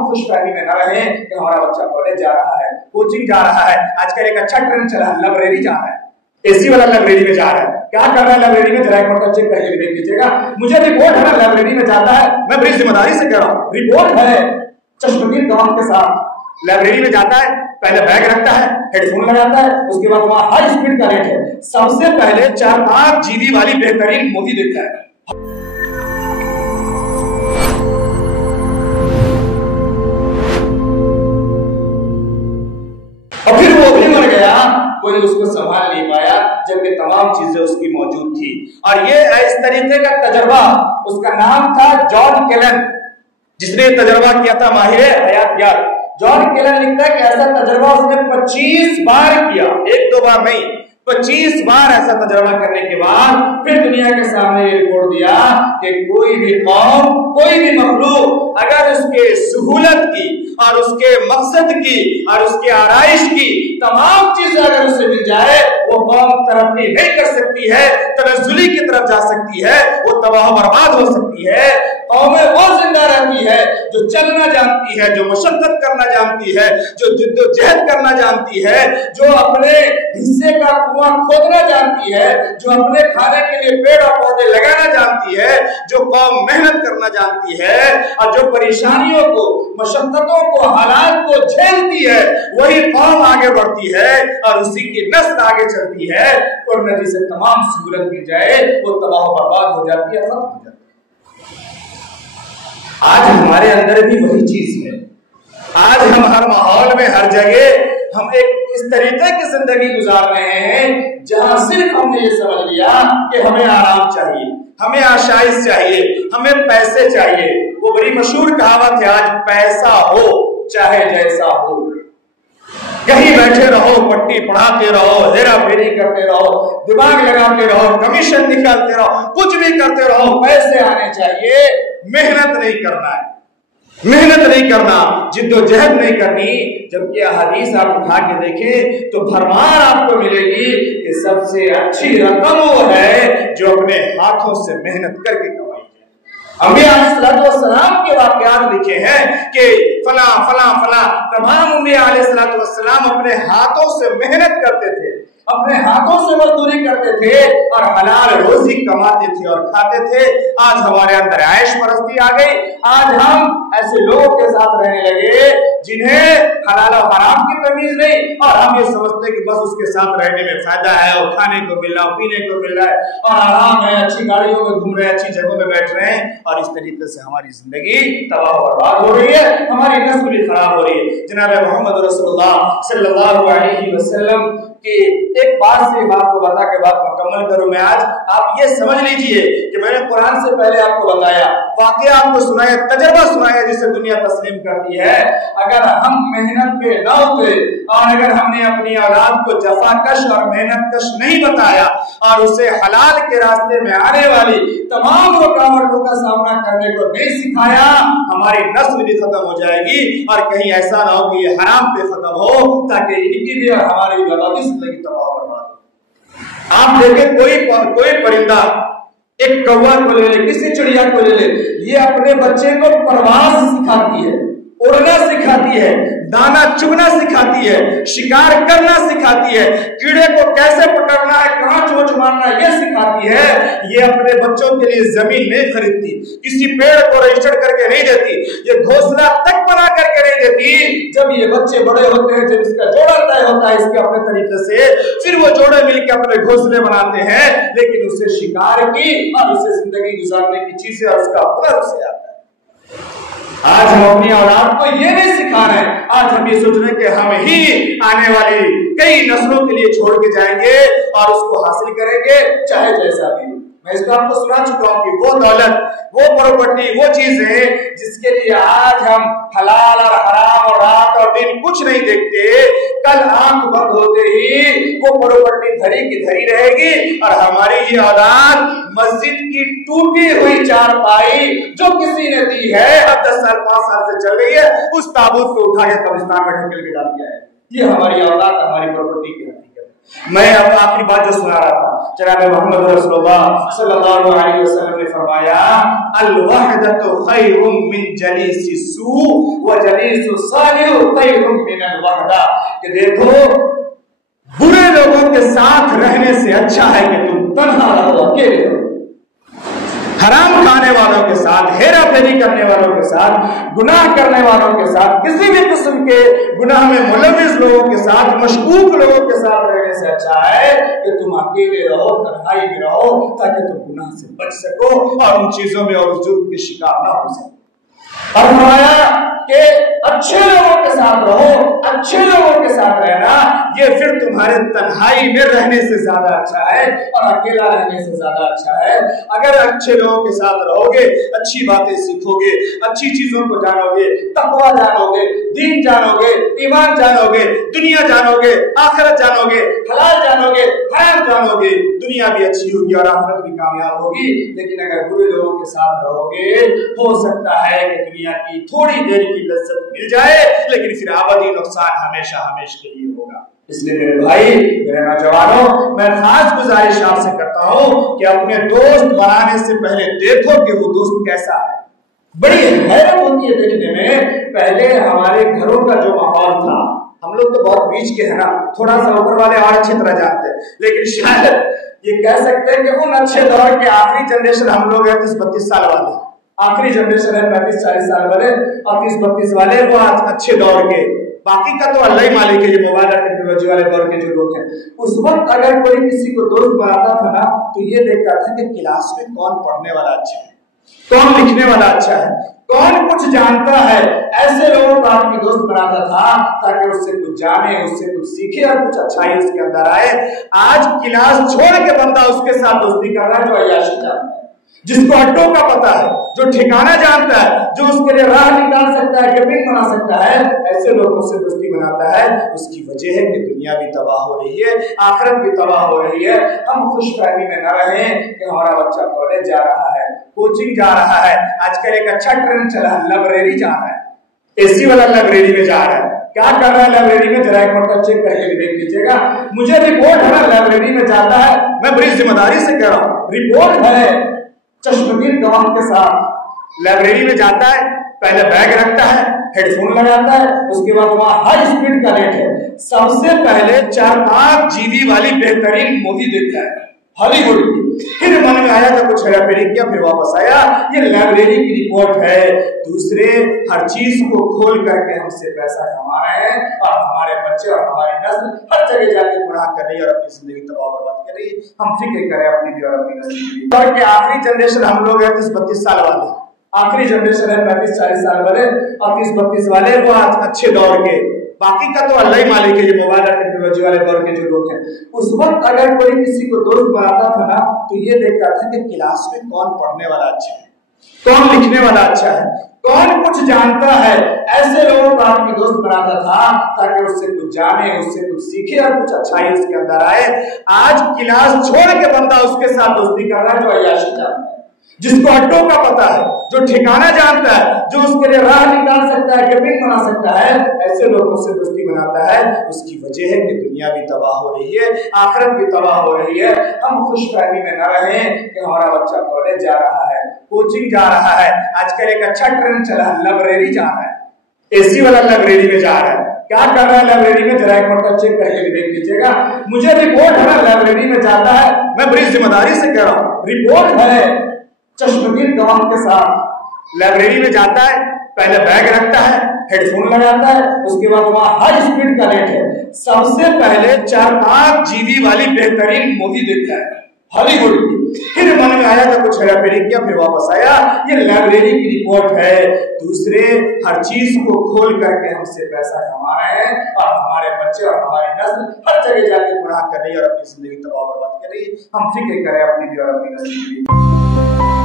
हम खुश फहमी में न रहे कि हमारा बच्चा कॉलेज जा रहा है, कोचिंग जा रहा है, आजकल एक अच्छा ट्रेंड चला है, लाइब्रेरी जा रहा है, एसी वाला लाइब्रेरी में जा रहा है। क्या कर रहा है लाइब्रेरी में, जरा एक बार चेक करके देख लीजिएगा। मुझे रिपोर्ट है ना, लाइब्रेरी में जाता है, मैं बड़ी जिम्मेदारी से कह रहा हूँ, रिपोर्ट है, चश्मदीद गवाह के साथ लाइब्रेरी में जाता है, पहले बैग रखता है, हेडफोन लगाता है, उसके बाद वहां हाई स्पीड का नेट है, सबसे पहले 4-5 जीबी वाली बेहतरीन मूवी देखता है। और फिर वो भी मर गया, कोई उसको संभाल नहीं पाया, जबकि तमाम चीजें उसकी मौजूद थी। और ये इस तरीके का तजर्बा, उसका नाम था जॉन केलन, जिसने तजर्बा किया था, माहिर हयातियात। जॉन केलन लिखता है कि ऐसा तजर्बा उसने 25 बार किया, 1-2 बार नहीं, 25 बार ऐसा तजर्बा करने के बाद फिर दुनिया के सामने ये रिपोर्ट दिया कि कोई भी कौम, कोई भी मखलूक अगर उसके सहूलत की और उसके मकसद की और उसके आराइश की तमाम चीजें अगर उसे मिल जाए, वो कौम तरक्की नहीं कर सकती है, तनज़्ज़ुली की तरफ जा सकती है, वो तबाह बर्बाद हो सकती है। कौमें वो जिंदा रहती है जो चलना जानती है, जो मशक्कत करना जानती है, जो जिद्दोजहद करना जानती है, जो अपने हिस्से का कुआं खोदना जानती है, जो अपने खाने के लिए पेड़ और पौधे लगाना जानती है, जो कौम मेहनत करना जानती है और जो परेशानियों को, मशक्कतों को, हालात को झेलती है, वही कौम आगे बढ़ती है और उसी की नस्ल आगे चलती है। और नदी से तमाम सहूलत मिल जाए, वो तबाह बर्बाद हो जाती है, खत्म हो जाती है। आज हमारे अंदर भी वही चीज है। आज हम हर माहौल में, हर जगह हम एक इस तरीके की जिंदगी गुजार रहे हैं जहां सिर्फ हमने ये समझ लिया कि हमें आराम चाहिए, हमें आशाइश चाहिए, हमें पैसे चाहिए। वो बड़ी मशहूर कहावत है, आज पैसा हो चाहे जैसा हो, कहीं बैठे रहो, पट्टी पढ़ाते रहो, हेरा फेरी करते रहो, दिमाग लगाते रहो, कमीशन निकालते रहो, कुछ भी करते रहो, पैसे आने चाहिए, मेहनत नहीं करना है, मेहनत नहीं करना, जिद्दोजहद नहीं करनी। जबकि हदीस आप उठा के देखें तो भरमार आपको मिलेगी कि सबसे अच्छी रकम वो है जो अपने हाथों से मेहनत करके कमाई है। अंबिया अलैहिस्सलाम के वाक़यात लिखे हैं कि फला फला फला तमाम अंबिया अलैहिस्सलाम अपने हाथों से मेहनत करते थे, अपने हाथों से मजदूरी करते थे और हलाल रोजी कमाते थे और खाते थे। आज हमारे अंदर ऐश परस्ती आ गई। आज हम ऐसे लोगों के साथ रहने लगे जिन्हें हलाल और हराम की तमीज नहीं, और हम ये समझते कि बस उसके साथ रहने में फायदा है और खाने को मिल रहा है, पीने को मिल रहा है और आराम है, अच्छी गाड़ियों में घूम रहे हैं, अच्छी जगहों में बैठ रहे हैं। और इस तरीके से हमारी जिंदगी तबाह बर्बाद हो रही है, हमारी नस्ल भी खराब हो रही है। जनाब मोहम्मद रसूलुल्लाह सल्लल्लाहु अलैहि वसल्लम कि एक बात से बात को बता के बात मुकम्मल करूं मैं आज। आप ये समझ लीजिए कि मैंने कुरान से पहले आपको बताया, वाकया आपको सुनाया, तजर्बा सुनाया जिसे दुनिया तस्लीम करती है। अगर हम मेहनत पे न उतरे और अगर हमने अपनी औलाद को जफाकश और मेहनतकश नहीं बताया और उसे हलाल के रास्ते में आने वाली तमाम रुकावटों का सामना करने को नहीं सिखाया, हमारी नस्ल भी खत्म हो जाएगी। और कहीं ऐसा ना हो कि ये हराम पे खत्म हो, ताकि इनकी भी और हमारी भी औलादी जिंदगी तबाह बर्बाद हो। आप देखें कोई परिंदा, एक कौवा को ले ले, किसी चिड़िया को ले ले, ये अपने बच्चे को परवाज सिखाती है, उड़ना सिखाती है, दाना चुगना सिखाती है, शिकार करना सिखाती है, कीड़े को कैसे पकड़ना है, कहां चोंच मारना है, ये सिखाती है। ये अपने बच्चों के लिए जमीन नहीं खरीदती, किसी पेड़ को रजिस्टर करके नहीं देती, ये घोंसला तक बना करके नहीं देती। जब ये बच्चे बड़े होते हैं, जब इसका जोड़ा तय होता है इसके अपने तरीके से, फिर वो जोड़े मिलकर अपने घोंसले बनाते हैं, लेकिन उसे शिकार की और उसे जिंदगी गुजारने की चीजें और उसका हुनर उसे आता है। आज हम अपनी औलाद को ये नहीं सिखा रहे हैं। आज हम ये सोच रहे हैं कि हम ही आने वाली कई नस्लों के लिए छोड़ के जाएंगे और उसको हासिल करेंगे चाहे जैसा भी। मैं इसको आपको सुना चुका हूं कि वो दौलत, वो प्रॉपर्टी, वो चीजें जिसके लिए आज हम हलाल और हराम और रात और दिन कुछ नहीं देखते, कल आंख बंद होते ही वो प्रॉपर्टी धरी की धरी रहेगी और हमारी ये औलाद मस्जिद की टूटी हुई चारपाई जो किसी ने दी है, अब 10 साल 5 साल से चल रही है, उस ताबूत को उठा के कब्रिस्तान में ढकेल के डाल दिया है। ये हमारी औलाद, हमारी प्रॉपर्टी की हकीकत है। मैं अब आखिरी बात जो सुना रहा था, जनाब मोहम्मद रसूलुल्लाह सल्लल्लाहु अलैहि वसल्लम ने फरमाया, अल वहदतु खैरुम मिन जलीसी सू व जलीसु सालिह खैरुम मिन अल वहदा। कि देखो, बुरे लोगों के साथ रहने से अच्छा है कि तुम तन्हा रहो, अकेले रहो। हराम खाने वालों के साथ, हेरा फेरी करने वालों के साथ, गुनाह करने वालों के साथ, किसी भी किस्म के गुनाह में मुलविस लोगों के साथ, मशकूक लोगों के साथ रहने से अच्छा है कि तुम अकेले रहो, तन्हाई में रहो, ताकि तुम गुनाह से बच सको और उन चीजों में और उस जुर्म के शिकार ना हो सको। और फरमाया कि अच्छे लोगों के साथ रहो, अच्छे लोगों के साथ रहना ये फिर तुम्हारे तन्हाई में रहने से ज्यादा अच्छा है और अकेला रहने से ज्यादा अच्छा है। अगर अच्छे लोगों के साथ रहोगे, अच्छी बातें सीखोगे, अच्छी चीजों को जानोगे, तकवा जानोगे, दीन जानोगे, ईमान जानोगे, दुनिया जानोगे, आखिरत जानोगे, हलाल जानोगे, हराम जानोगे, दुनिया भी अच्छी होगी और आखिरत भी कामयाब होगी। लेकिन अगर बुरे लोगों के साथ रहोगे, हो सकता है कि दुनिया की थोड़ी देर की लज्जत मिल जाए, लेकिन फिर अबदी नुकसान हमेशा हमेशा के लिए होगा। इसलिए मेरे भाई, मेरे नौजवानों, मैं खास गुजारिश आपसे करता हूं कि अपने दोस्त बनाने से पहले देखो कि वो दोस्त कैसा है। बड़ी हैरत होती है देखने में। पहले हमारे घरों का जो माहौल था, हम लोग तो बहुत बीच के है ना, थोड़ा सा ऊपर वाले और अच्छी तरह जानते हैं, लेकिन शायद ये कह सकते हैं कि उन अच्छे दौर के आखिरी जनरेशन हम लोग हैं 30-32 साल वाले, आखिरी जनरेशन है 35-40 साल वाले और 30-32 वाले वो अच्छे दौर के। बाकी का तो अल्लाह ही मालिक है, ये मोबाइल और टेक्नोलॉजी वाले दौर के जो लोग हैं। उस वक्त अगर कोई किसी को दोस्त बनाता था ना, तो ये देखता था कि क्लास में कौन पढ़ने वाला अच्छा है, कौन लिखने वाला अच्छा है, कौन कुछ जानता है। ऐसे लोगों को आदमी दोस्त बनाता था ताकि उससे कुछ जाने, उससे कुछ सीखे और कुछ अच्छाई उसके अंदर आए। आज क्लास छोड़ के बंदा उसके साथ दोस्ती कर रहा है जो अय्याशी जानता है, जिसको अड्डों का पता है, जो ठिकाना जानता है, जो उसके लिए राह निकाल सकता है, कैबिन बना सकता है, ऐसे लोगों से दोस्ती बनाता है। उसकी वजह है कि दुनिया भी तबाह हो रही है, आखिरत भी तबाह हो रही है। हम खुशफहमी में न रहें कि हमारा बच्चा कॉलेज जा रहा है, कोचिंग जा रहा है, आजकल एक अच्छा ट्रेंड चला है, लाइब्रेरी जा रहा है, एसी वाला लाइब्रेरी में जा रहा है। क्या कर रहा है लाइब्रेरी में, जरा एक मरतबा चेक करके देख लीजिएगा। मुझे रिपोर्ट है ना, लाइब्रेरी में जाता है, मैं बड़ी जिम्मेदारी से कह रहा हूँ, रिपोर्ट है, चश्मदीद गवाह के साथ लाइब्रेरी में जाता है, पहले बैग रखता है, हेडफोन लगाता है, उसके बाद वहां हाई स्पीड का नेट है, सबसे पहले 4-5 GB वाली बेहतरीन मूवी देखता है हॉलीवुड की। फिर मन में आया था कुछ हेराफेरी किया, फिर वापस आया, ये लाइब्रेरी की रिपोर्ट है। दूसरे हर चीज को खोल करके हमसे पैसा कमा रहे हैं और हमारे बच्चे और हमारी नस्ल हर जगह जाके गुनाह कर रही है और अपनी जिंदगी तबाह बर्बाद कर रही है। हम फिक्र करें अपनी भी और अपनी नस्ल की। दौर के आखिरी जनरेशन हम लोग हैं 30-32 साल वाले, आखिरी जनरेशन है 35-40 साल वाले और 30-32 वाले वो अच्छे दौर के। बाकी का तो अल्लाह ही मालिक है, ये मोबाइल और टेक्नोलॉजी वाले दौर के जो लोग हैं। उस वक्त अगर कोई किसी को दोस्त बनाता था ना, तो ये देखता था कि क्लास में कौन पढ़ने वाला अच्छा है, कौन लिखने वाला अच्छा है, कौन कुछ जानता है। ऐसे लोगों को आदमी दोस्त बनाता था ताकि उससे कुछ जाने, उससे कुछ सीखे और कुछ अच्छाई उसके अंदर आए। आज क्लास छोड़ के बंदा उसके साथ दोस्ती कर रहा है जो अय्याशी जानता है, जिसको अड्डों का पता है, जो ठिकाना जानता है, जो उसके लिए राह निकाल सकता है, कैबिन बना सकता है, ऐसे लोगों से दोस्ती बनाता है। उसकी वजह है कि दुनिया भी तबाह हो रही है, आखिरत भी तबाह हो रही है। हम खुशफहमी में न रहें कि हमारा बच्चा कॉलेज जा रहा है, कोचिंग जा रहा है, आजकल एक अच्छा ट्रेंड चला है, लाइब्रेरी जा रहा है, एसी वाला लाइब्रेरी में जा रहा है। क्या कर रहा है लाइब्रेरी में, जरा एक मरतबा चेक करके देख लीजिएगा। मुझे रिपोर्ट है ना, लाइब्रेरी में जाता है, मैं बड़ी जिम्मेदारी से कह रहा हूँ, रिपोर्ट है, चश्मदीद गवाह के साथ लाइब्रेरी में जाता है, पहले बैग रखता है, हेडफोन लगाता है, उसके बाद वहां हाई स्पीड का नेट है, सबसे पहले 4-5 GB वाली बेहतरीन मूवी देखता है हॉलीवुड की। फिर मन में आया था कुछ हेराफेरी किया, फिर वापस आया, ये लाइब्रेरी की रिपोर्ट है। दूसरे हर चीज को खोल करके हमसे पैसा कमा रहे हैं और हमारे बच्चे और हमारी नस्ल हर जगह जाके गुनाह कर रही है और अपनी जिंदगी तबाह बर्बाद कर रही है। हम फिक्र करें अपनी भी और अपनी नस्ल की।